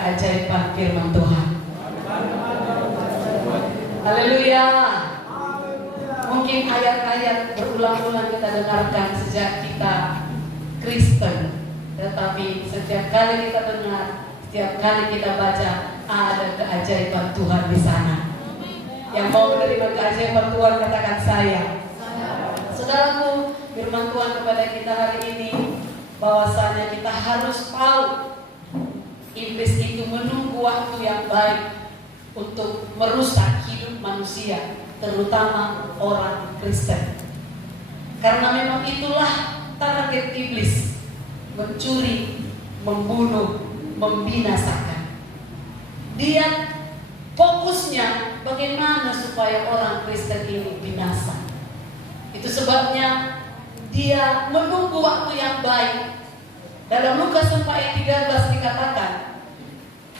keajaiban firman Tuhan. Haleluya. Mungkin ayat-ayat berulang-ulang kita dengarkan sejak kita Kristen, tetapi setiap kali kita dengar, setiap kali kita baca, ada keajaiban Tuhan di sana. Yang mau menerima keajaiban Tuhan katakan saya. Saudaraku, firman Tuhan kepada kita hari ini bahwasanya kita harus tahu iblis itu menunggu waktu yang baik untuk merusak hidup manusia, terutama orang Kristen. Karena memang itulah target iblis, mencuri, membunuh, membinasakan. Dia fokusnya bagaimana supaya orang Kristen ini binasa. Itu sebabnya dia menunggu waktu yang baik. Dalam Lukas 4 ayat 13 dikatakan,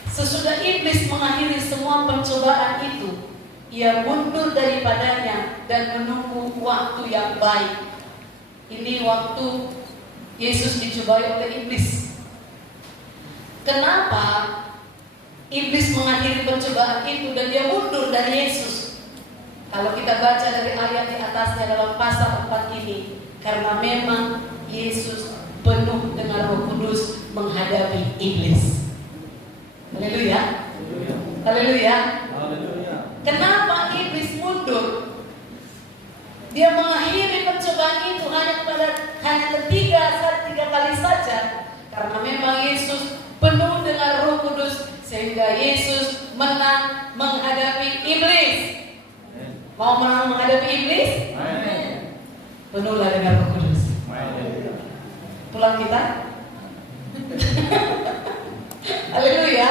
sesudah iblis mengakhiri semua pencobaan itu, ia mundur daripadanya dan menunggu waktu yang baik. Ini waktu Yesus dicobai oleh iblis. Kenapa iblis mengakhiri pencobaan itu dan dia mundur dari Yesus? Kalau kita baca dari ayat di atasnya dalam pasal 4 ini, karena memang Yesus penuh dengan Roh Kudus menghadapi iblis. Haleluya. Haleluya. Kenapa iblis mundur? Dia mengakhiri pencobaan itu hanya tiga kali saja, karena memang Yesus penuh dengan Roh Kudus sehingga Yesus menang menghadapi iblis. Mau menang menghadapi iblis? Penuhlah dengan Roh Kudus. Pulang kita. Haleluya.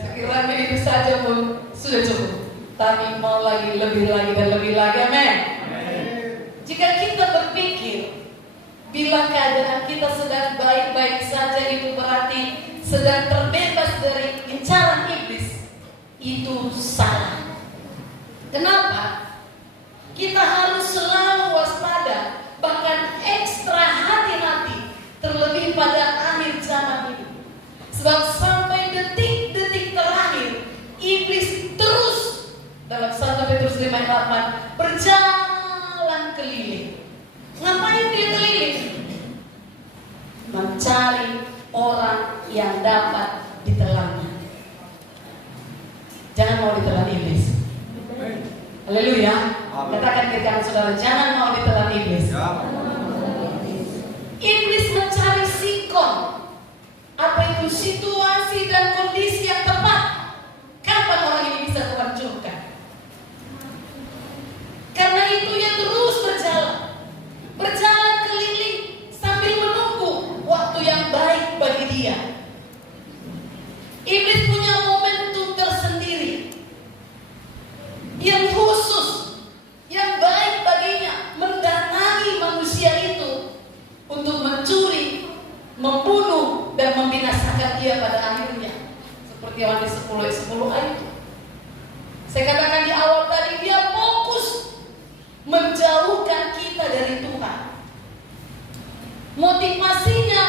Sekiranya itu saja pun sudah cukup. Tapi mau lagi, lebih lagi dan lebih lagi. Amin. Jika kita berpikir bila keadaan kita sedang baik-baik saja, itu berarti sedang terbebas dari incaran iblis. Itu salah. Kenapa? Kita harus selalu waspada, bahkan ekstra hati-hati, terlebih pada akhir zaman ini. Sebab sampai detik-detik terakhir, iblis terus dalam 1 Petrus 5 ayat 8 berjalan keliling. Ngapain dia keliling? Mencari orang yang dapat ditelannya. Jangan mau ditelan iblis. Haleluya. Katakan ke kanan saudara, jangan mau ditelan iblis. Iblis mencari sikon. Apa itu? Situasi dan kondisi yang tepat. Kapan orang ini bisa terhancurkan? Karena itu ia terus berjalan keliling sambil menunggu waktu yang baik bagi dia. Iblis punya momentum tersendiri yang khusus, yang baik baginya, mendatangi manusia itu untuk mencuri, membunuh, dan membinasakan dia pada akhirnya. Seperti Yohanes 10 ayat 10 itu. Saya katakan di awal tadi, dia fokus menjauhkan kita dari Tuhan. Motivasinya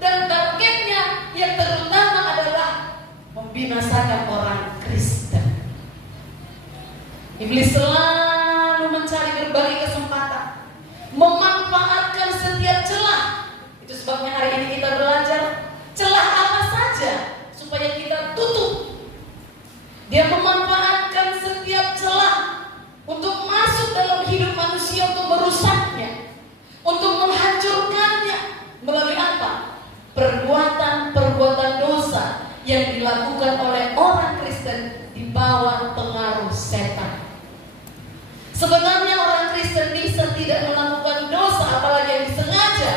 dan targetnya yang terutama adalah membinasakan orang Kristen. Iblis selalu mencari berbagai kesempatan, memanfaatkan setiap celah. Itu sebabnya hari ini kita belajar celah apa saja supaya kita tutup. Dia memanfaatkan setiap celah untuk masuk dalam hidup manusia, untuk merusaknya, untuk menghancurkannya. Melalui apa? Perbuatan-perbuatan dosa yang dilakukan oleh orang Kristen di bawah pengaruh setan. Sebenarnya orang Kristen bisa tidak melakukan dosa, apalagi yang disengaja.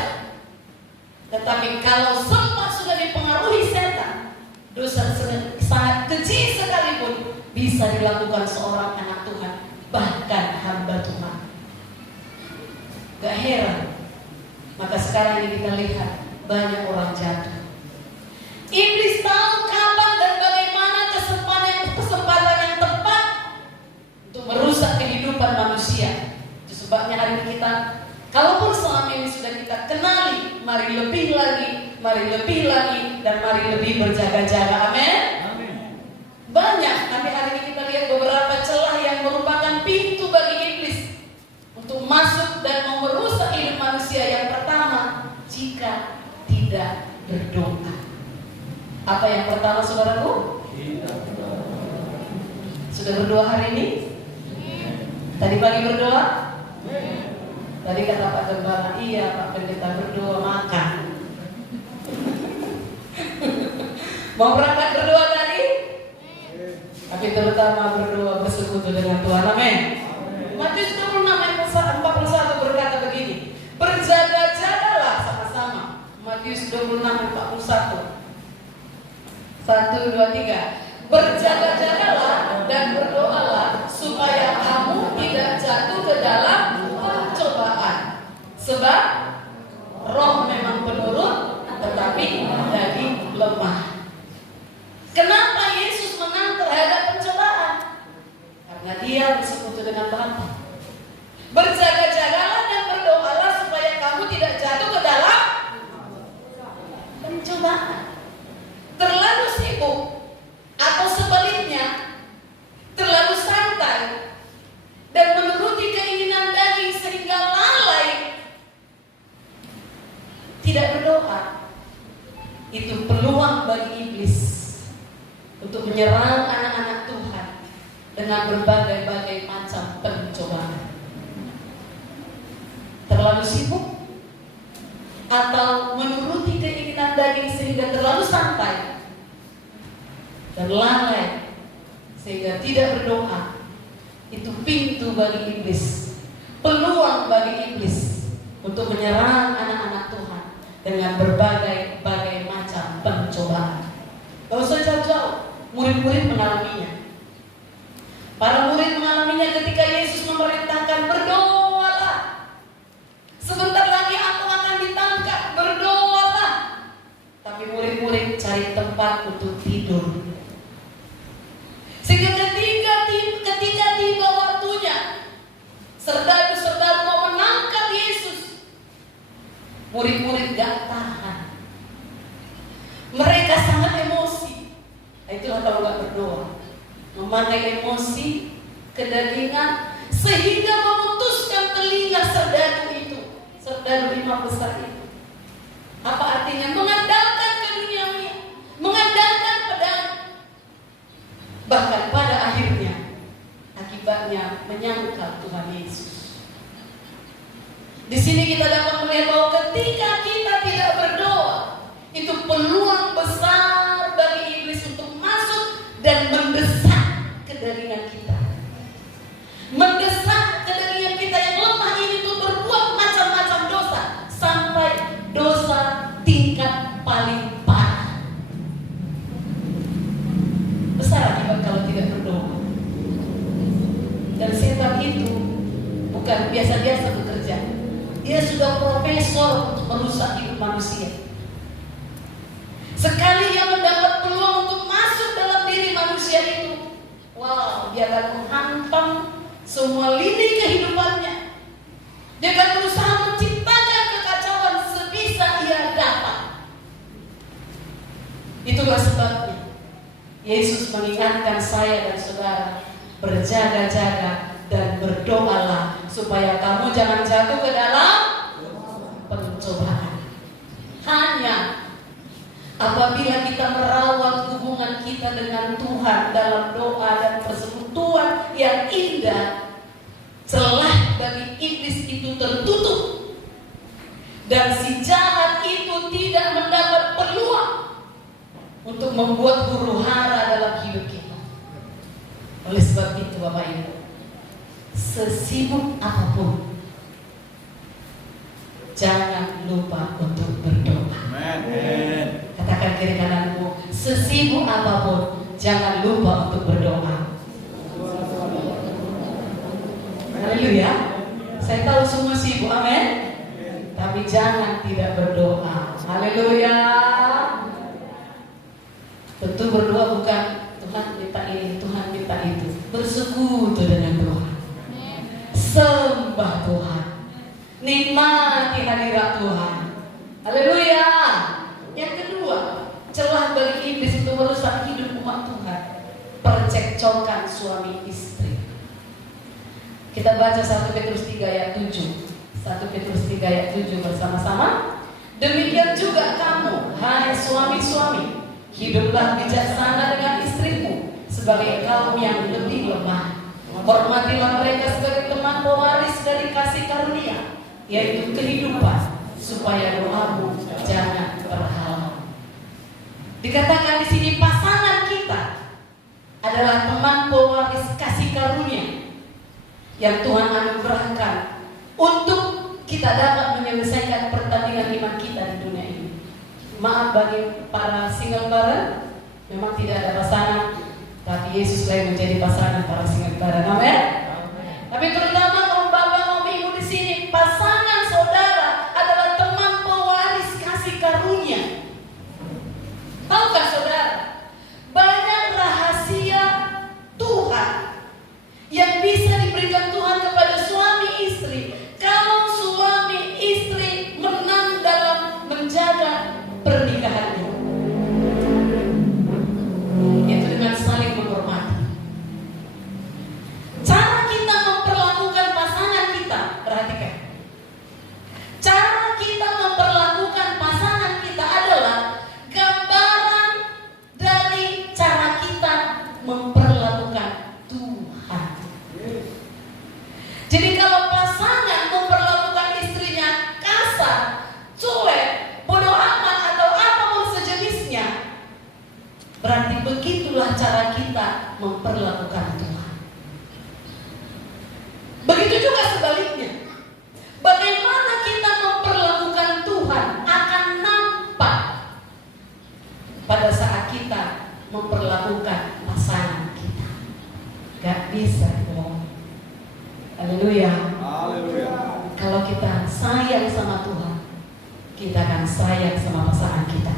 Tetapi kalau sempat sudah dipengaruhi setan, dosa sangat kecil sekalipun bisa dilakukan seorang anak Tuhan, bahkan hamba Tuhan. Gak heran, maka sekarang ini kita lihat banyak orang jatuh. Iblis tahu kapan dan bagaimana kesempatan yang tepat untuk merusak kehidupan manusia. Itu sebabnya hari ini kita, kalaupun selama ini sudah kita kenali, mari lebih lagi mari lebih lagi, dan mari lebih berjaga-jaga. Amin. Banyak, nanti hari ini kita lihat beberapa celah yang merupakan pintu bagi iblis untuk masuk dan mau merusak hidup manusia. Yang pertama, jika tidak berdoa. Apa yang pertama, saudaraku? Sudah berdoa hari ini? Tadi pagi berdoa? Tadi kata Pak Gembala, iya Pak Pendeta berdoa makan. Mau berangkat berdoa tadi? Tapi terutama berdoa bersekutu dengan Tuhan. Amin. Matius 26 ayat 41 berkata begini, berjaga-jagalah sama-sama. Matius 26 ayat 41. 1, 2, 3. Berjaga-jagalah dan berdoalah supaya kamu tidak jatuh ke dalam pencobaan. Sebab roh memang penurut, tetapi daging lemah. Kenapa Yesus menang terhadap pencobaan? Karena dia bersekutu dengan Bapa. Berjaga-jagalah dan berdoalah supaya kamu tidak jatuh ke dalam pencobaan. Terlalu sibuk atau sebaliknya terlalu santai dan menuruti keinginan daging sehingga lalai tidak berdoa, itu peluang bagi iblis untuk menyerang anak-anak Tuhan dengan berbagai-bagai macam pencobaan. Terlalu sibuk atau menuruti keinginan daging sehingga terlalu santai dan lalai sehingga tidak berdoa, itu pintu bagi iblis, peluang bagi iblis untuk menyerang anak-anak Tuhan dengan berbagai macam pencobaan. Gak usah jauh-jauh, murid-murid mengalaminya. Para murid mengalaminya ketika Yesus memerintahkan, berdoalah, sebentar lagi aku akan ditangkap, berdoalah. Tapi murid-murid cari tempat untuk tidur. Sehingga ketika tiba waktunya, serdaru-serdaru mau menangkap Yesus, murid-murid gak tahan. Mereka sangat emosi. Itulah kalau gak berdoa, memakai emosi, kedagingan, sehingga memutuskan telinga serdaru itu, serdaru 5 besar itu. Apa artinya? Mengandalkan ke duniawi, mengandalkan pedang. Bahkan pada akhirnya akibatnya menyangkal Tuhan Yesus. Di sini kita dapat melihat bahwa ketika kita tidak berdoa, itu peluang besar bagi iblis untuk masuk dan mendesak kedagingan kita. Mendesak kedagingan kita yang lemah ini untuk berbuat macam-macam dosa, sampai dosa tingkat paling parah. Besar akibat kalau tidak berdoa. Dan setan itu bukan biasa-biasa bekerja. Dia sudah profesor merusak hidup manusia. Sekali dia mendapat peluang untuk masuk dalam diri manusia itu, wow, dia akan menghantam semua lini kehidupannya. Dia akan berusaha menciptakan kekacauan sebisa ia dapat. Itulah sebabnya Yesus mengingatkan saya dan saudara, berjaga-jaga dan berdoalah supaya kamu jangan jatuh ke dalam pencobaan. Hanya apabila kita merawat hubungan kita dengan Tuhan dalam doa dan persekutuan yang indah, celah bagi iblis itu tertutup dan si jahat itu tidak mendapat peluang untuk membuat huru-hara dalam hidup kita. Oleh sebab itu Bapak Ibu, sesibuk apapun, jangan lupa untuk berdoa. Amen. Katakan kiri kananmu, sesibuk apapun, jangan lupa untuk berdoa. Haleluya. Saya tahu semua sibuk, amin. Tapi jangan tidak berdoa. Haleluya. Tentu berdoa bukan Tuhan minta ini, Tuhan minta itu. Bersekutu dengan Tuhan, sembah Tuhan, nikmati hadirat Tuhan. Haleluya. kecekcokan suami istri. Kita baca 1 Petrus 3 ayat 7. 1 Petrus 3 ayat 7 bersama-sama. Demikian juga kamu, hai suami-suami, hiduplah bijaksana dengan istrimu sebagai kaum yang lebih lemah. Hormatilah mereka sebagai teman pewaris dari kasih karunia, yaitu kehidupan, supaya doamu jangan terhalang. Dikatakan di sini pasangan kita adalah teman pewaris kasih karunia yang Tuhan anugerahkan untuk kita dapat menyelesaikan pertandingan iman kita di dunia ini. Maaf bagi para single parent, memang tidak ada pasangan, tapi Yesus yang menjadi pasangan para single parent. Amin. Tapi terutama kaum bapak, kaum ibu di sini, pasangan saudara adalah teman pewaris kasih karunia. Tahukah saudara, banyak rahasia Tuhan yang bisa diberikan Tuhan kepada suami istri kalau suami istri menang dalam menjaga pernikahannya, yaitu dengan saling menghormati. Cara kita memperlakukan pasangan kita, perhatikan. Cara kita memperlakukan pasangan kita adalah gambaran dari cara kita memperlakukan Tuhan. Jadi kalau pasangan memperlakukan istrinya kasar, cuek, bodoh amat atau apapun sejenisnya, berarti begitulah cara kita memperlakukan Tuhan. Begitu juga sebaliknya. Bagaimana kita memperlakukan Tuhan akan nampak pada saat kita memperlakukan pasangan kita. Gak bisa bohong. Haleluya. Kalau kita sayang sama Tuhan, kita akan sayang sama pasangan kita.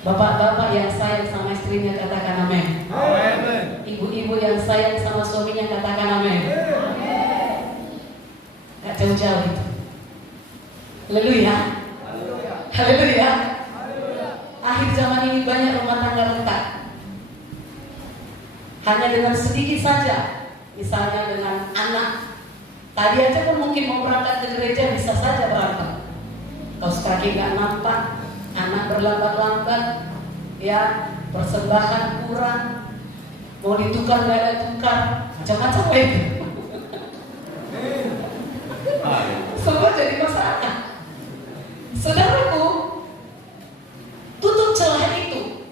Bapak-bapak yang sayang sama istrinya katakan amin. Ibu-ibu yang sayang sama suaminya katakan amin. Gak jauh-jauh itu. Haleluya. Haleluya. Akhir zaman ini banyak rumah tangga retak. Hanya dengan sedikit saja. Misalnya dengan anak. Tadi aja pun mungkin mau berangkat ke gereja bisa saja berantem. Kaos kaki gak nampak, anak berlambat-lambat, ya, persembahan kurang, mau ditukar gak ada tukar, macam-macam lagi. Semua jadi masalah. Saudaraku, tutup celah itu.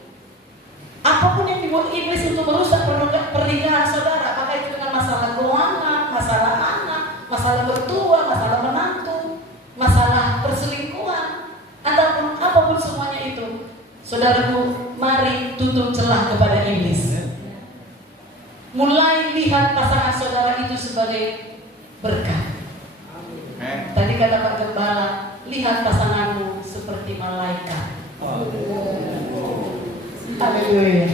Apapun yang dibuat iblis untuk merusak pernikahan saudara, apakah itu dengan masalah keuangan, masalah anak, masalah bertua, masalah menantu, masalah perselingkuhan, ataupun apapun semuanya itu, saudaraku, mari tutup celah kepada iblis. Mulai lihat pasangan saudara itu sebagai berkah. Tadi kata Pak Gembala, lihat pasanganmu seperti malaikat. Haleluya.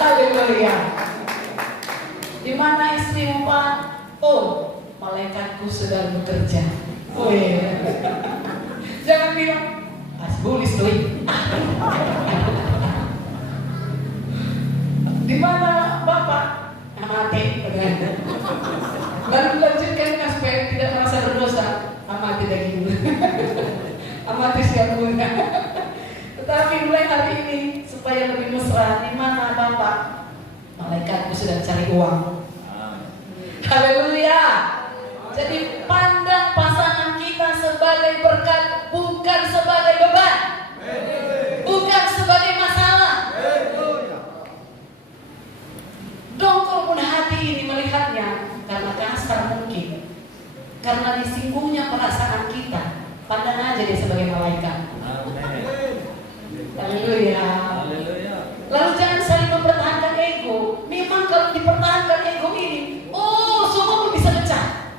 Haleluya. Di mana istrimu, Pak? Oh, malaikatku sedang bekerja. Oh iya. Jangan bilang asbulis tuh. Di mana Bapak? Amati. Lalu lanjutkan supaya tidak merasa berdosa. Amati daging. Amati siap guna. Tetapi mulai hari ini supaya lebih mesra, di mana Bapak? Malaikatku sedang cari uang. Haleluya. Jadi pandang pasangan kita sebagai berkat, bukan sebagai beban, bukan sebagai masalah. Dongkol pun hati ini melihatnya karena kasar mungkin, karena disinggungnya perasaan kita. Pandang aja dia sebagai malaikat. Haleluya. Lalu jangan saling mempertahankan ego. Memang kalau dipertahankan ego ini, oh semua pun bisa pecah.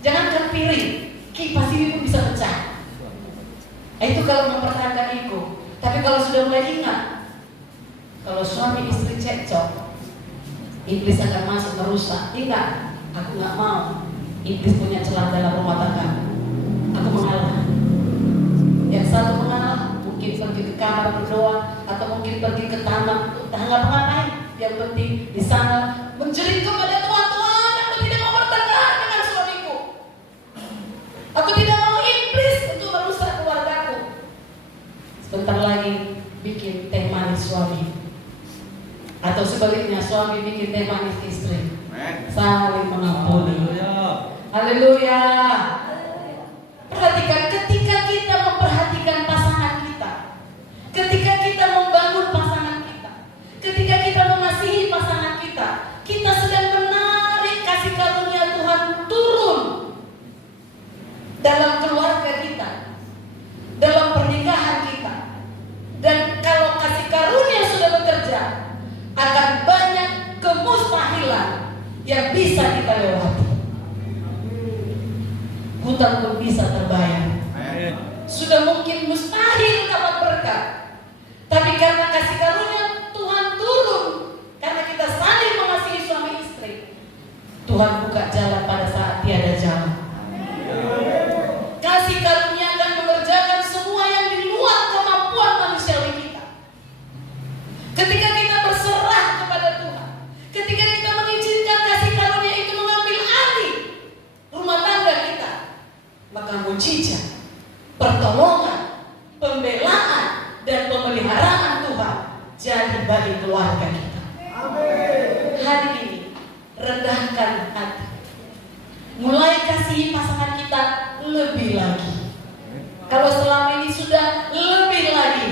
Jangankan piring, kipas ini pun bisa pecah. Itu kalau mempertahankan ego. Tapi kalau sudah mulai ingat, kalau suami istri cekcok, iblis akan masuk merusak. Tidak, aku nggak mau. Iblis punya celah dalam rumah tangga. Aku mengalah. Yang satu mengalah, mungkin pergi ke kamar berdoa, atau mungkin pergi ke taman, tak ngapa-ngapain. Yang penting di sana menjerit kepada Tuhan, Tuhan, aku tidak mau bertengkar dengan suamiku. Aku tidak mau iblis untuk merusak keluargaku. Sebentar lagi bikin teh manis suami, atau sebaliknya suami bikin teh manis istri, saling mengampuni. Haleluya. Perhatikan, ketika kita memperhatikan pasangan kita, ketika kita membangun pasangan kita, ketika kita mengasihi pasangan kita, kita sedang menarik kasih karunia Tuhan turun dalam keluarga kita, dalam pernikahan kita. Dan kalau kasih karunia sudah bekerja, akan banyak kemustahilan yang bisa kita lewati. Hutang pun bisa terbayar. Sudah mungkin mustahil dapat berkat, tapi karena kasih karunia Tuhan turun, karena kita saling mengasihi suami istri, Tuhan buka jalan pada saat tiada jalan. Kasih karunia akan mengerjakan semua yang di luar kemampuan manusiawi kita. Ketika kita berserah kepada Tuhan, ketika kita mengizinkan kasih karunia itu mengambil alih rumah tangga kita, maka mujizat, pertolongan, pembelaan, dan pemeliharaan Tuhan jadi bagi keluarga kita. Hari ini rendahkan hati, mulai kasihi pasangan kita lebih lagi. Kalau selama ini sudah, lebih lagi.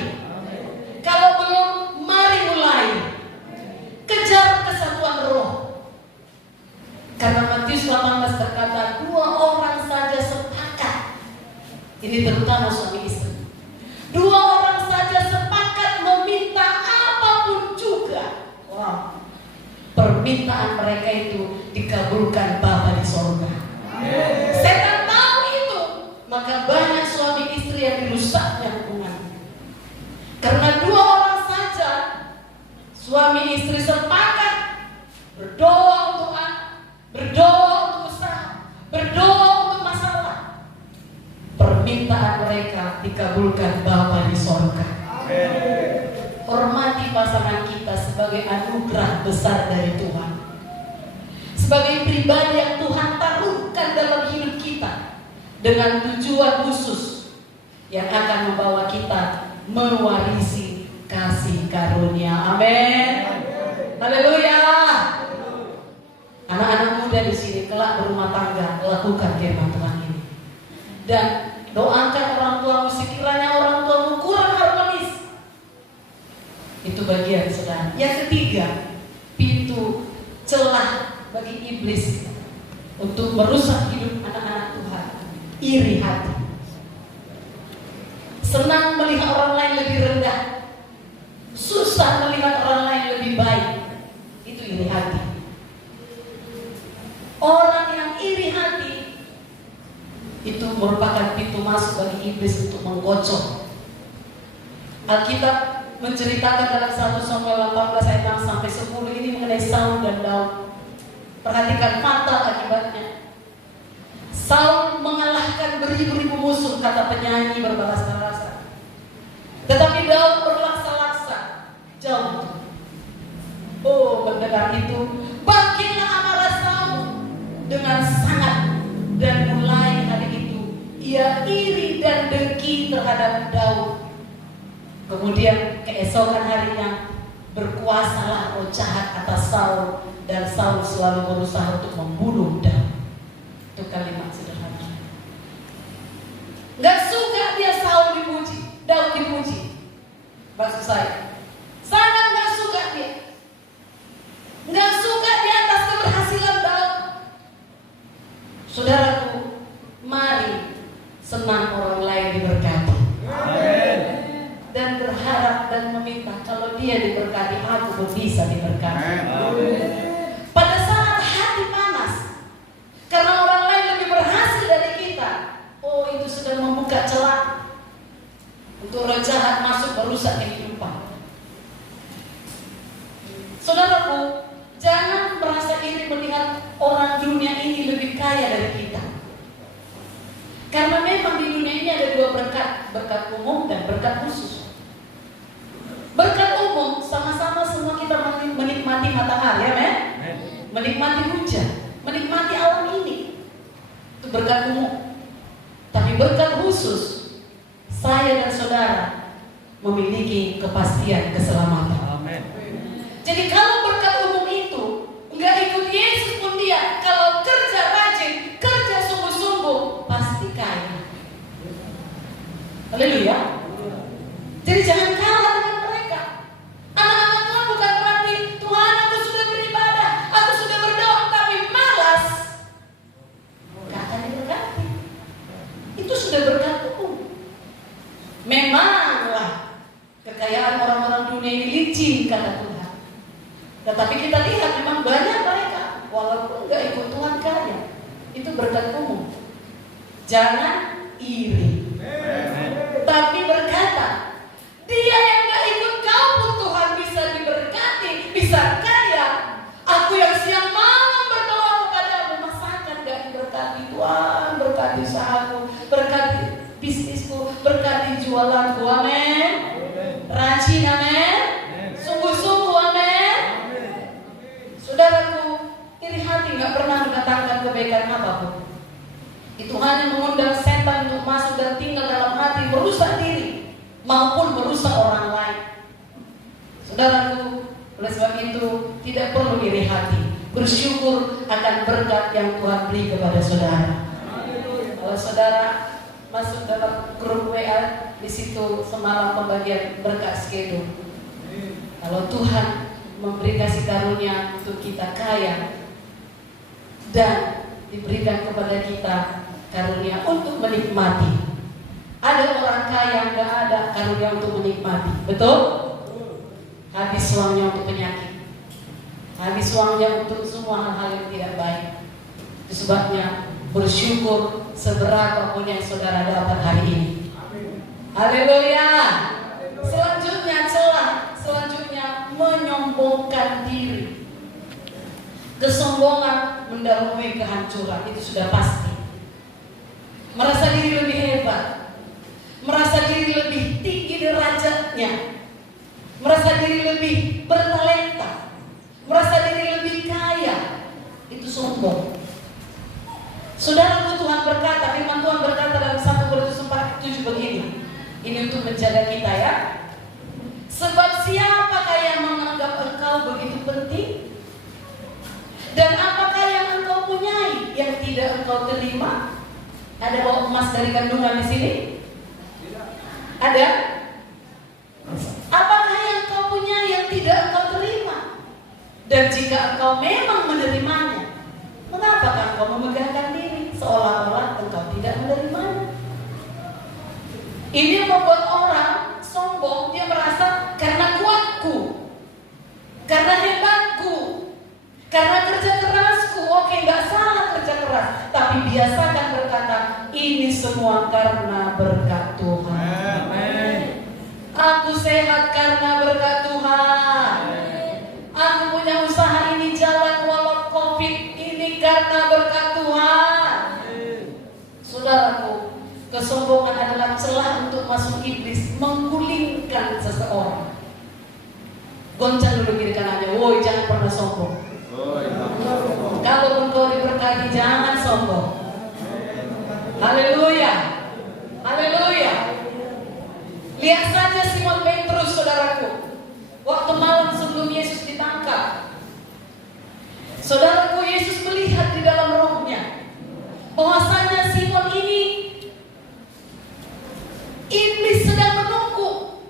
Kalau belum, mari mulai kejar kesatuan roh. Karena Matius 18 berkata, 2 orang saja sepakat. Ini terutama suami istri. 2 orang saja sepakat meminta apapun juga. Wow. Permintaan mereka itu dikabulkan Bapa di sorga. Setan tahu itu, maka banyak suami istri yang dirusaknya hubungan. Karena 2 orang saja, suami istri sepakat berdoa untuk anak, berdoa untuk usaha, berdoa untuk masalah. Permintaan mereka dikabulkan Bapa di sorga. Hormati pasangan kita sebagai anugerah besar dari Tuhan, sebagai pribadi yang Tuhan taruhkan dalam hidup kita, dengan tujuan khusus yang akan membawa kita mewarisi kasih karunia. Amin. Haleluya. Anak-anak muda di sini kelak berumah tangga, lakukan firman Tuhan ini dan doakan orang tuamu sekiranya orang tuamu kurang harmonis. Itu bagian saudara. Yang ketiga, pintu celah bagi iblis untuk merusak hidup anak-anak Tuhan, iri hati. Senang melihat orang lain lebih rendah, susah melihat orang lain lebih baik. Itu iri hati. Orang yang iri hati itu merupakan pintu masuk bagi iblis untuk menggocok. Alkitab menceritakan dalam 1 Samuel 18 ayat 6 sampai 10 ini mengenai Saul dan Daud. Perhatikan fatal akibatnya. Saul mengalahkan beribu-ribu musuh, kata penyanyi berbalas-balasan. Tetapi Daud berlaksa-laksa jauh. Oh, mendengar itu bangkitlah amarah Saul dengan sangat, dan mulai hari itu ia iri dan dengki terhadap Daud. Kemudian keesokan harinya berkuasalah roh jahat atas Saul, dan Saul selalu berusaha untuk membunuh Daud. Itu kalimat sederhana. Gak suka dia Saul dipuji, Daud dipuji. Maksud saya, sangat gak suka dia. Gak suka di atas keberhasilan Daud. Saudaraku, mari senang orang lain diberkati. Amen. Dan berharap dan meminta kalau dia diberkati, aku pun bisa diberkati. Amen. Pada saat hati panas karena orang lain lebih berhasil dari kita, oh itu sudah membuka celah untuk roh jahat masuk merusak kehidupan. Saudaraku, jangan merasa iri melihat orang dunia ini lebih kaya dari kita. Karena memang di dunia ini ada 2 berkat, berkat umum dan berkat khusus. Berkat umum sama-sama semua kita menikmati matahari, amen. Menikmati hujan, menikmati alam ini. Itu berkat umum. Tapi berkat khusus, saya dan saudara memiliki kepastian keselamatan. Amen. Jadi kalau berkat umum itu nggak ikut Yesus pun dia, kalau kerja rajin, kerja sungguh-sungguh, pasti kaya. Haleluya. Jadi jangan kalah dengan mereka. Anak-anak Tuhan bukan berarti Tuhan aku sudah beribadah, aku sudah berdoa tapi malas. Gak akan diberkati. Itu sudah berkat umum. Memanglah kekayaan orang-orang dunia ini licin kata Tuhan. Tetapi kita lihat memang banyak mereka walaupun gak ikut Tuhan kaya. Itu berkat umum. Jangan iri. Tapi berkata, dia yang gak ikut kau pun Tuhan bisa diberkati, bisa kaya. Aku yang siang malam berdoa kepadamu, masakan gak diberkati Tuhan, berkati usahaku, berkati bisnisku, berkati jualanku, amin. Rajin, amin. Sungguh-sungguh, amin. Saudaraku, iri hati gak pernah mendatangkan kebaikan apapun. Itu hanya mengundang setan untuk masuk dan tinggal dalam hati, merusak diri maupun merusak orang lain. Saudaraku, oleh sebab itu tidak perlu iri hati. Bersyukur akan berkat yang Tuhan beri kepada saudara. Kalau saudara masuk dalam grup WA, di situ semalam pembagian berkat skedul. Kalau Tuhan memberi kasih karunia untuk kita kaya dan diberikan kepada kita karunia untuk menikmati. Ada orang kaya nggak ada karunia untuk menikmati, betul? Habis uangnya untuk penyakit, habis uangnya untuk semua hal-hal yang tidak baik. Itu sebabnya bersyukur seberapapun yang saudara dapat hari ini. Haleluya. Selanjutnya celah, selanjutnya menyombongkan diri. Kesombongan mendahului kehancuran, itu sudah pasti. Merasa diri lebih hebat, merasa diri lebih tinggi derajatnya, merasa diri lebih bertalenta, merasa diri lebih kaya, itu sombong. Saudara, Tuhan berkata, firman Tuhan berkata dalam 1 Korintus 4:7 begini. Ini untuk menjaga kita ya. Sebab siapakah yang menganggap engkau begitu penting? Dan apakah yang engkau punyai yang tidak engkau terima? Ada bawa emas dari kandungan di sini? Ada? Apakah yang engkau punya yang tidak engkau terima? Dan jika engkau memang menerimanya, mengapakah engkau memegahkan diri seolah-olah engkau tidak menerimanya? Ini membuat orang sombong. Dia merasa karena kuatku, karena hebatku, karena kerja kerasku. Oke, gak salah kerja keras, tapi biasakan berkata, ini semua karena berkat Tuhan. Amen. Aku sehat karena berkat Tuhan. Aku punya usaha ini jalan walau COVID, ini karena berkat Tuhan. Saudaraku, kesombongan adalah celah untuk masuk iblis, menggulingkan seseorang. Goncang dulu kiri kanannya, woi jangan pernah sombong. Kalau engkau diberkati jangan sombong. Haleluya, haleluya. Lihat saja Simon Petrus, saudaraku, waktu malam sebelum Yesus ditangkap. Saudaraku, Yesus melihat di dalam rohnya bahwasanya Simon ini iblis sedang menunggu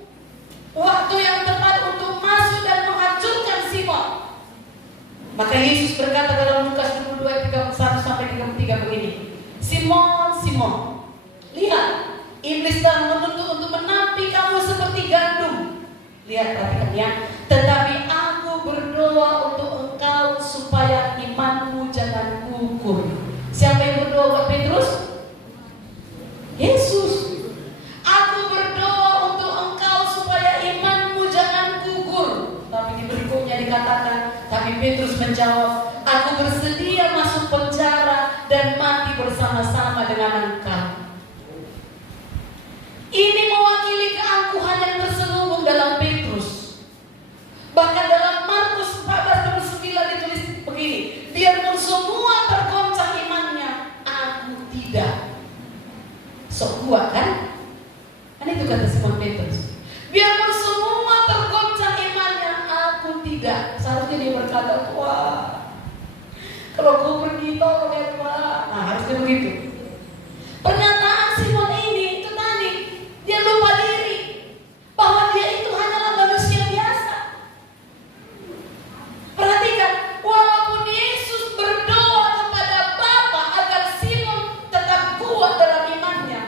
waktu yang tepat untuk masuk dan menghancurkan Simon. Maka Yesus berkata dalam Lukas 22:31-33 begini, Simon, Simon, lihat, iblis telah menuntut untuk menampik kamu seperti gandum. Lihat, perhatikan ya. Tetapi aku berdoa untuk engkau supaya imanmu jangan gugur. Siapa yang berdoa buat Petrus? Yesus. Aku berdoa untuk engkau supaya imanmu jangan gugur. Tapi di berikutnya dikatakan, tapi Petrus menjawab, aku bersedia masuk penjara dan mati bersama-sama dengan engkau. Ini mewakili keangkuhan yang terselubung dalam Petrus. Bahkan dalam Markus 14:9 Kalau kau pergi tolong ya Tuhan. Nah, harusnya begitu. Pernyataan Simon ini itu tadi, dia lupa diri bahwa dia itu hanyalah manusia biasa. Perhatikan, walaupun Yesus berdoa kepada Bapa agar Simon tetap kuat dalam imannya,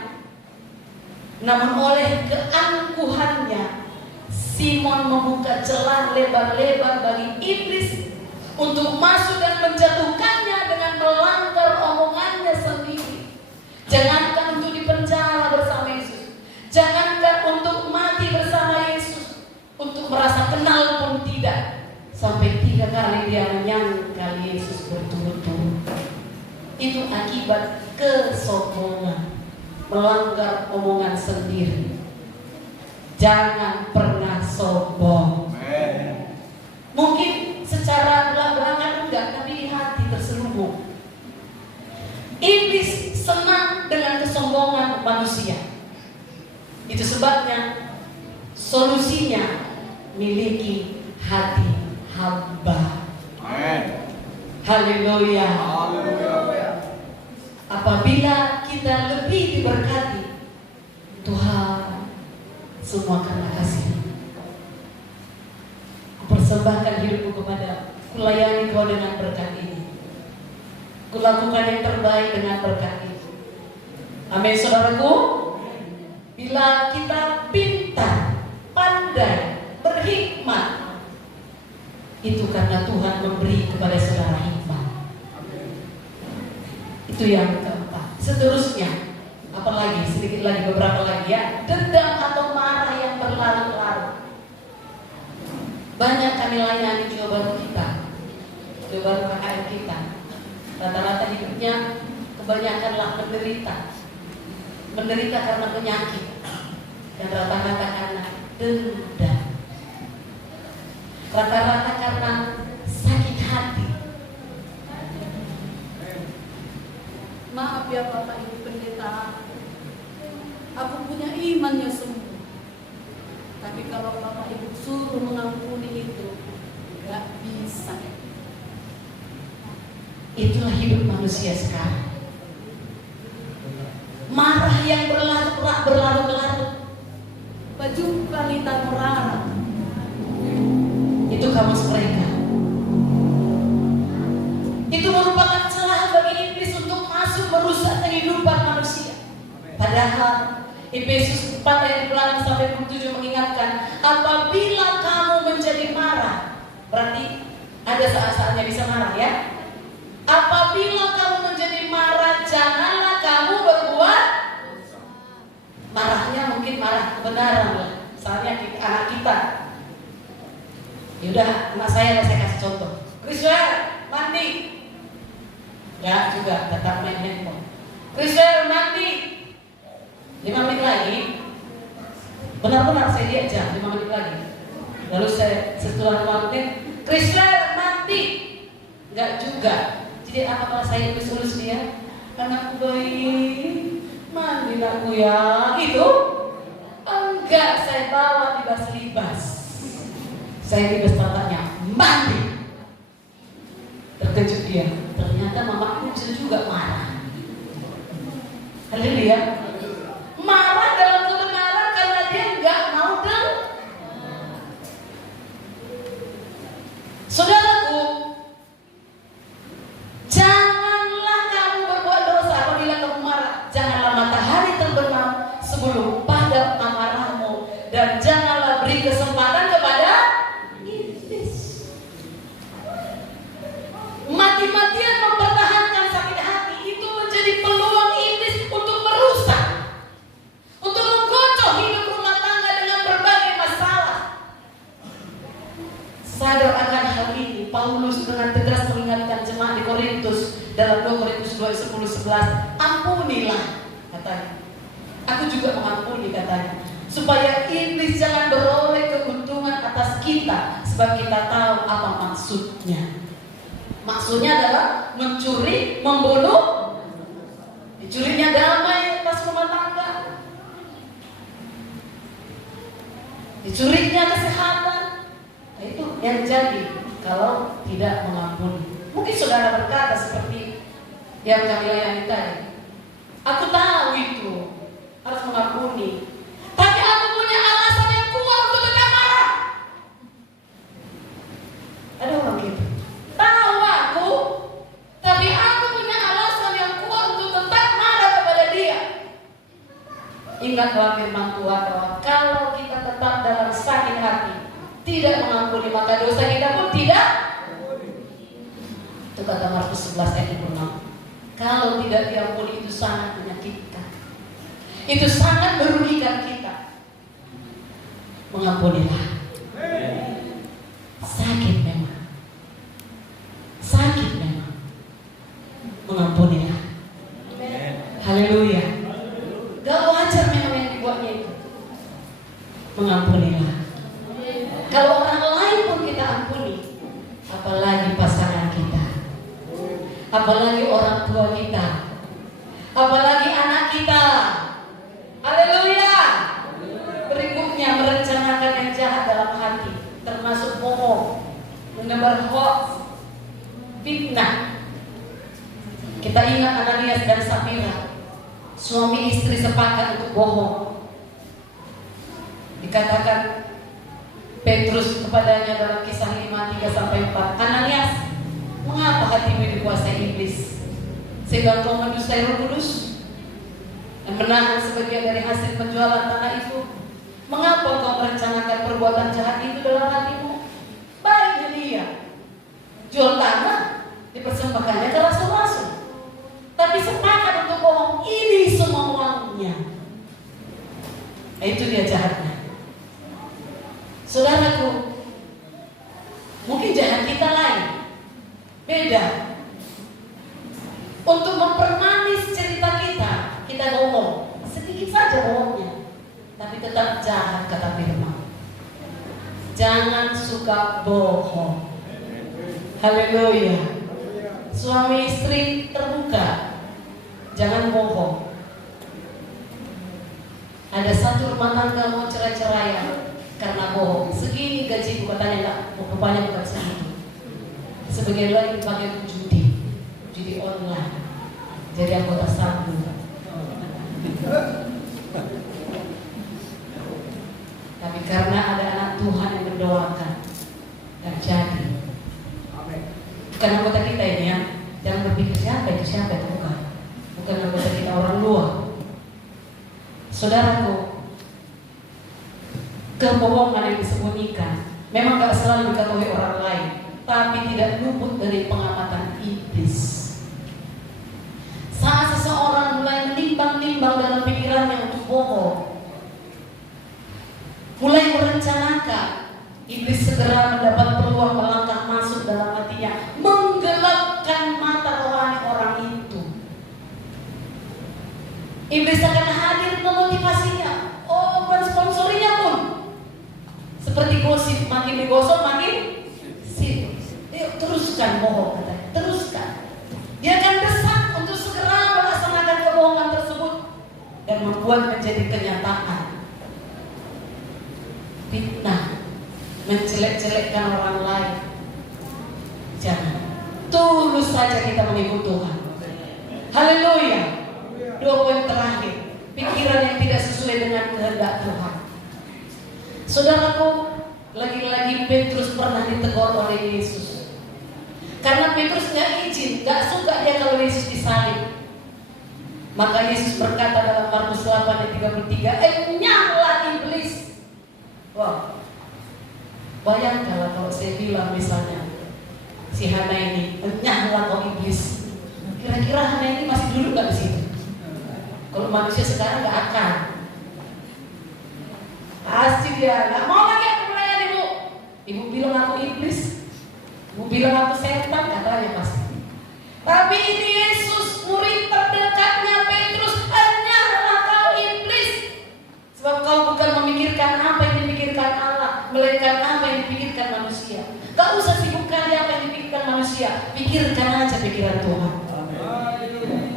namun oleh keangkuhannya Simon membuka celah lebar-lebar bagi iblis untuk masuk dan menjatuhkannya dengan melanggar omongannya sendiri. Jangankan untuk dipenjara bersama Yesus, jangankan untuk mati bersama Yesus, untuk merasa kenal pun tidak. Sampai 3 kali dia menyangkal Yesus berturut-turut. Itu akibat kesombongan, melanggar omongan sendiri. Jangan pernah sombong. Mungkin secara belak-belakan enggak, tapi di hati terselubung. Iblis senang dengan kesombongan manusia. Itu sebabnya solusinya miliki hati hamba. Haleluya. Apabila kita lebih diberkati, Tuhan, semua karena kasih. Persembahkan hidupku kepada, kulayani kau dengan berkat ini. Kulakukan yang terbaik dengan berkat itu. Amin, saudaraku. Bila kita pintar, pandai, berhikmat, itu karena Tuhan memberi kepada saudara hikmat. Itu yang keempat. Seterusnya, apalagi sedikit lagi, beberapa lagi ya. Dendam atau marah yang berlarut-larut. Banyak kami layani jiwa baru kita, jiwa baru KKR kita. Rata-rata hidupnya kebanyakanlah menderita. Menderita karena penyakit, dan rata-rata karena dendam. Rata-rata karena sakit hati. Maaf ya Bapak Ibu Pendeta, aku punya imannya sembuh. Tapi kalau Bapak Ibu suruh mengampuni itu, gak bisa. Itulah hidup manusia sekarang. Marah yang berlarut-larut. Baju wanita merah. Itu kamus mereka. Itu merupakan celah bagi iblis untuk masuk merusak kehidupan manusia. Padahal Efesus 4 ayat 8 sampai 7 mengingatkan, apabila kamu menjadi marah, berarti ada saat-saatnya bisa marah ya. Apabila kamu menjadi marah, janganlah kamu berbuat. Marahnya mungkin marah kebenaran lah. Misalnya anak kita. Yaudah, anak saya kasih contoh. Kriswell, mandi. Ya juga, tetap main handphone. Kriswell, mandi. 5 menit lagi. Benar-benar saya lihat jam 5 menit lagi. Lalu setelah 5 menit, Kriswell, mandi. Enggak juga. Jadi apa saya tulis dia? Anakku baik, mandi anakku ya. Gitu? Enggak, saya bawa libas-libas. Saya libas tatanya, mandi. Terkejut dia. Ternyata mamaku bisa juga marah. Haleluya. Marah dalam kebenaran karena dia enggak mau Saudaraku, janganlah kamu berbuat dosa apabila kamu marah. Janganlah matahari terbenam sebelum padam amarahmu, dan janganlah beri kesempatan kepada iblis. Mati-matian mempertahankan sakit hati itu menjadi peluang iblis untuk merusak, untuk menggocok hidup rumah tangga dengan berbagai masalah. Sadar akan hal ini, Paulus dengan tegas mengingatkan jemaat di Korintus dalam 2 Korintus 2:10-11, ampunilah katanya. Aku juga mengampuni katanya, supaya iblis jangan beroleh keuntungan atas kita, sebab kita tahu apa maksudnya. Maksudnya adalah mencuri, membunuh, dicurinya damai atas rumah tangga, dicurinya kesehatan. Nah, itu yang jadi kalau tidak mengampuni. Mungkin saudara berkata seperti yang kami layani tadi, aku tahu itu harus mengampuni, tapi aku punya alasan yang kuat untuk tetap marah. Ada orang gitu, tahu aku, tapi aku punya alasan yang kuat untuk tetap marah kepada dia. Ingat bahwa firman Tuhan bahwa kalau kita tetap dalam sakit hati, tidak mengampuni, maka dosa kita pun tidak. Itu kata Markus 11 ayat 26. Kalau tidak diampuni itu sangat menyakitkan, itu sangat merugikan kita. Mengampunilah. Sakit memang, sakit memang. Mengampunilah. Haleluya. Gak wajar memang yang dibuatnya itu. Mengampunilah. Kalau orang lain pun kita ampuni, apalagi pasangan kita, apalagi orang tua kita, apalagi anak kita. Haleluya. Berikutnya, merencanakan yang jahat dalam hati, termasuk bohong, menebar hoax, fitnah. Kita ingat Ananias dan Safira, suami istri sepakat untuk bohong. Dikatakan Petrus kepadanya dalam Kisah 5:3-4, Ananias, mengapa hatimu dikuasai iblis, sehingga kau mendustai Roh Kudus dan menahan sebagian dari hasil penjualan tanah itu? Mengapa kau merencanakan perbuatan jahat itu dalam hatimu? Baiknya dia jual tanah, dipersembahkannya ke rasul-rasul, tapi sepakat untuk bohong, ini semua uangnya. Itu dia jahatnya. Saudaraku, mungkin jahat kita lain, beda. Untuk mempermanis cerita kita, kita ngomong sedikit saja bohongnya, tapi tetap jahat, kata firman. Jangan suka bohong. Haleluya. Suami istri terbuka, jangan bohong. Ada satu rumah tangga mau cerai-ceraian karena bohong. Segini gaji katanya, enggak, rupanya bukan segitu. Sebagian lagi dipakai untuk judi online, jadi anggota sabu. Tapi karena ada anak Tuhan yang mendoakan dan jadi. Bukan anggota kita ini ya. Jangan berpikir siapa itu bukan anggota kita, orang luar. Saudaraku, kebohongan yang disembunyikan memang gak selalu diketahui orang lain, tapi tidak luput dari pengamatan iblis. Saat seseorang mulai menimbang-nimbang dalam pikirannya untuk bohong, mulai merencanakan, iblis segera mendapat peluang melangkah masuk dalam hatinya, menggelapkan mata rohani orang itu. Iblis akan hadir memotivasinya, mensponsorinya pun. Seperti gosip, makin digosok makin sip. Yuk teruskan bohong, katanya. Teruskan. Dia akan desak untuk segera melaksanakan kebohongan tersebut dan membuat menjadi kenyataan. Fitnah, menjelek-jelekkan orang lain. Jangan. Tulus saja kita mengikut Tuhan. Haleluya. 2 poin terakhir, pikiran yang tidak sesuai dengan kehendak Tuhan. Saudaraku, lagi-lagi Petrus pernah ditegur oleh Yesus. Karena Petrus gak izin, gak suka dia kalau Yesus disalib. Maka Yesus berkata dalam Markus 8:33, nyala iblis. Wah, bayangkanlah kalau saya bilang misalnya, si Hana ini, nyala kau iblis. Kira-kira Hana ini masih duduk gak di situ? Kalau manusia sekarang gak akan. Pasti dia gak mau lagi aku melayani ibu. Ibu bilang aku iblis, ibu bilang aku setan, katanya pasti. Tapi ini Yesus, murid terdekatnya Petrus, hanyalah kau iblis. Sebab kau bukan memikirkan apa yang dipikirkan Allah, melainkan apa yang dipikirkan manusia. Gak usah sibuk kali apa yang dipikirkan manusia, pikirkan aja pikiran Tuhan.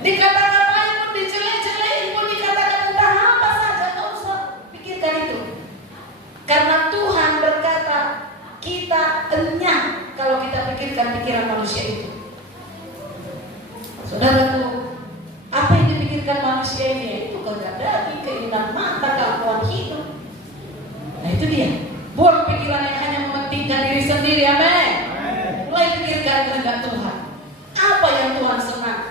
Dikatakan lain pun, dijelek-jelekin pun, dikatakan entah apa saja, gak usah pikirkan itu. Karena Tuhan berkata, kita enyah kalau kita pikirkan pikiran manusia itu. Saudaraku, apa yang dipikirkan manusia ini? Itu kehendak daging, keinginan mata, keangkuhan hidup. Nah itu dia. Buang pikiran yang hanya mementingkan diri sendiri. Amin. Mulai pikirkan kehendak Tuhan. Apa yang Tuhan senang?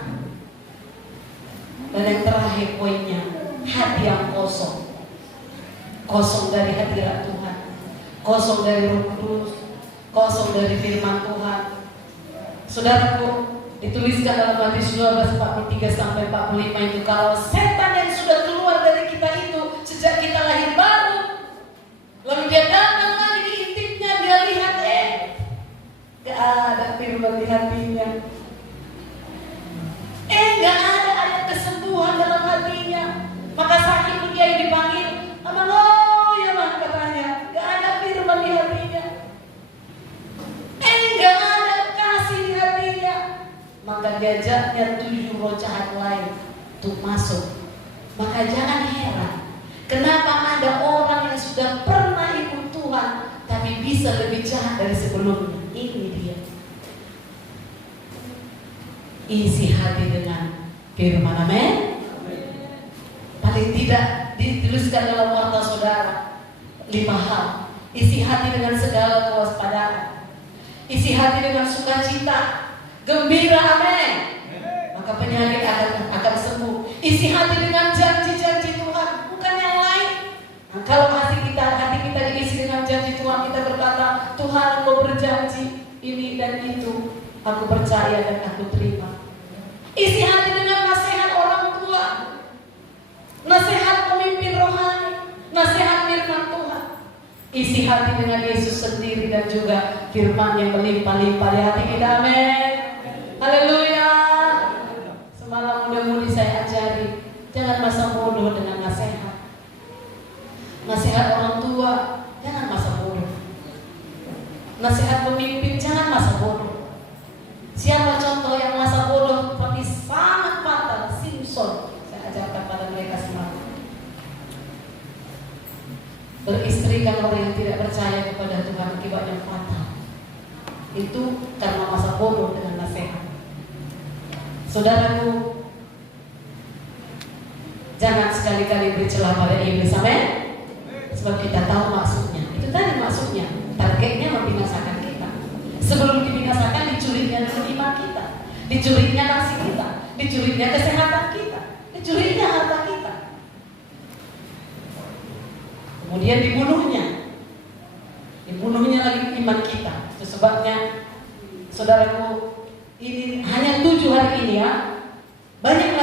Dan yang terakhir poinnya, hati yang kosong. Kosong dari hadirat Tuhan, kosong dari Roh Kudus, kosong dari firman Tuhan. Saudaraku, dituliskan dalam Matius 12:43-45 itu, kalau setan yang sudah keluar dari kita itu sejak kita lahir baru, lalu dia datang lagi diintipnya, dia lihat gak ada firman di hatinya, gak ada ayat kesembuhan dalam hatinya. Maka sakit dia yang dipanggil, abang, oh ya bang, katanya gak ada firman di hatinya, gak ada kasih di hatinya. Maka diajaknya 7 roh jahat lain untuk masuk. Maka jangan heran kenapa ada orang yang sudah pernah ikut Tuhan tapi bisa lebih jahat dari sebelumnya. Ini dia. Isi hati dengan firman. Amin. Paling tidak dituliskan dalam warta saudara 5 hal. Isi hati dengan segala kewaspadaan, isi hati dengan sukacita, gembira. Amin. Maka penyakit akan sembuh. Isi hati dengan janji-janji Tuhan, bukan yang lain. Nah, kalau hati kita diisi dengan janji Tuhan, kita berkata, Tuhan, Engkau berjanji ini dan itu, aku percaya dan aku terima. Isi hati dengan nasihat orang tua, nasihat pemimpin rohani, nasihat firman Tuhan. Isi hati dengan Yesus sendiri dan juga firman yang melimpah-limpah di hati kita. Amin. Haleluya. Semalam mudah-mudi saya ajari, jangan masa bodoh dengan nasihat. Nasihat orang tua, jangan masa bodoh. Nasihat pemimpin, jangan masa bodoh. Siapa contoh yang masa bodoh seperti sangat fatal? Simpson. Saya ajarkan pada mereka semalam. Beristrikan orang yang tidak percaya kepada Tuhan, akibatnya fatal. Itu karena masa bodoh dengan nasihat. Saudaraku, jangan sekali-kali beri celah pada iblis. Amin. Sebab kita tahu maksudnya. Itu tadi maksudnya. Targetnya membinasakan kita. Sebelum dibinasakan, dicurinya dulu iman kita, dicurinya kasih kita, dicurinya kesehatan kita, dicurinya harta kita. Kemudian dibunuhnya lagi iman kita. Itu sebabnya, saudaraku, ini hanya 7 hari ini ya. Banyak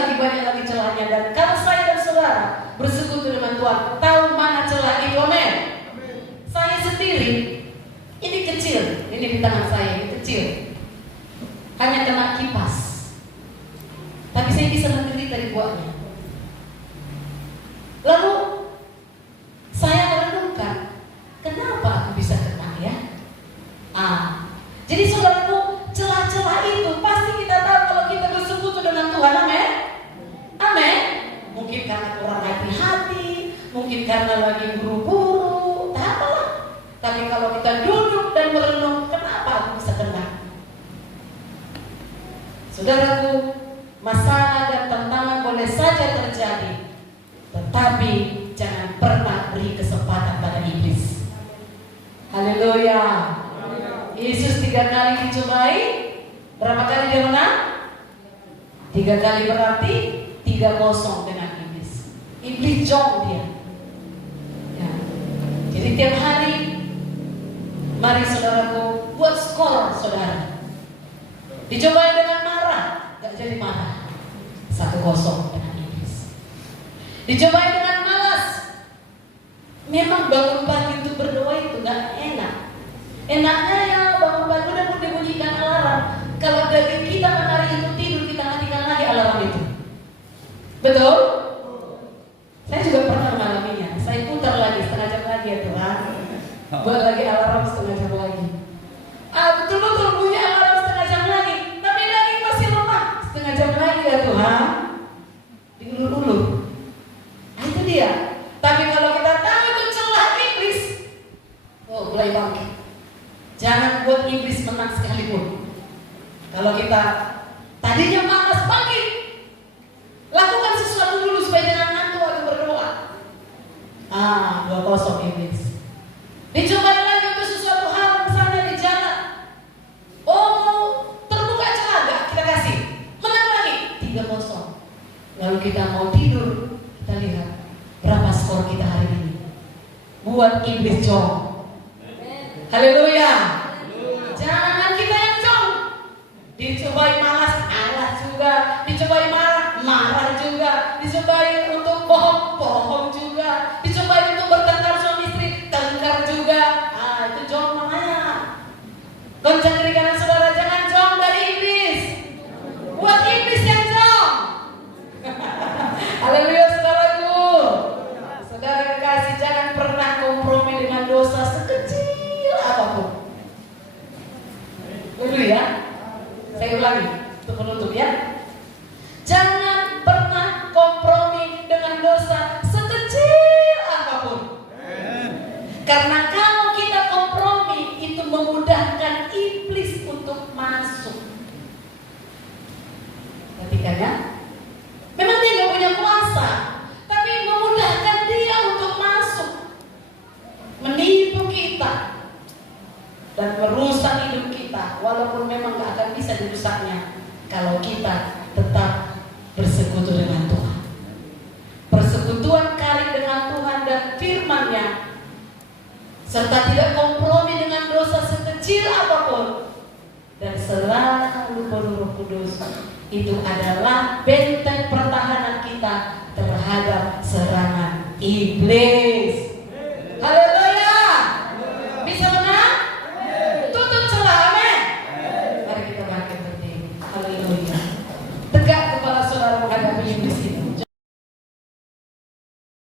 lagi celahnya. Dan kalau saya dan saudara bersekutu dengan Tuhan, tahu mana celah itu. Amin. Saya sendiri, ini kecil, ini di tangan saya, ini kecil, hanya kena kipas, tapi saya bisa menderita dibuatnya. Lalu saya merenungkan, kenapa aku bisa kena ya? Jadi saudaraku, celah-celah itu pasti kita tahu kalau kita bersekutu dengan Tuhan. Amin. Amin. Mungkin karena kurang hati-hati, mungkin karena lagi buru-buru, tak apalah. Tapi kalau kita duduk dan merenung, kenapa aku bisa kena? Saudaraku, masalah dan tantangan boleh saja terjadi, tetapi jangan pernah beri kesempatan pada iblis. Haleluya. Yesus 3 kali dicobai, berapa kali dia menang? 3 kali, berarti 3-0 dengan iblis. Iblis jong dia ya. Jadi tiap hari, mari saudaraku buat skor saudara. Dicobai dengan marah, gak jadi marah, 1-0 dengan iblis. Dicobai dengan malas. Memang bangun pagi untuk berdoa itu gak enak. Enaknya ya bangun pagi udah dibunyikan alarm. Kalau dari kita menari itu tidur, kita matikan lagi alarm itu. Betul? Saya juga pernah mengalaminya. Saya putar lagi setengah jam lagi ya Tuhan. Buat lagi alarm setengah jam lagi. Betul-betul bunyi alarm setengah jam lagi, tapi lagi masih lemah. Setengah jam lagi ya Tuhan. Diulur-ulur. Itu dia. Tapi kalau kita tahu itu celah iblis, mulai bangkit. Jangan buat iblis menang sekalipun. Kalau kita tadi Tadinya malas, bangkit. Lakukan sesuatu dulu supaya jangan ngantuk atau berdoa. 2-0 iblis. Dicoba lagi untuk sesuatu hal, misalnya di jalan. Oh, mau terbuka celah gak? Kita kasih. Menang lagi 3-0. Lalu kita mau tidur, kita lihat berapa skor kita hari ini. Buat iblis jong. Haleluya. Jangan kita yang jong. Dicobai malas, alas juga. Dicobai marah, marah juga. Dicobai untuk bohong, bohong juga. Dicobai untuk bertengkar suami istri, tengkar juga. Itu jong namanya. Goncang kiri kanan saudara, jangan jong dari iblis. Buat iblis yang jong. Haleluya saudaraku. Saudara kekasih, jangan pernah kompromi dengan dosa sekecil apapun. Haleluya. Saya ulangi untuk penutup ya. Jangan pernah kompromi dengan dosa sekecil apapun. Karena kalau kita kompromi itu memudahkan iblis untuk masuk. Perhatikan ya. Memang dia nggak punya kuasa, tapi memudahkan dia untuk masuk, menipu kita dan merusak hidup kita. Walaupun memang nggak akan bisa dirusaknya kalau kita tetap bersekutu dengan Tuhan. Persekutuan karib dengan Tuhan dan firman-Nya, serta tidak kompromi dengan dosa sekecil apapun, dan selalu penuh Roh Kudus. Itu adalah benteng pertahanan kita terhadap serangan iblis.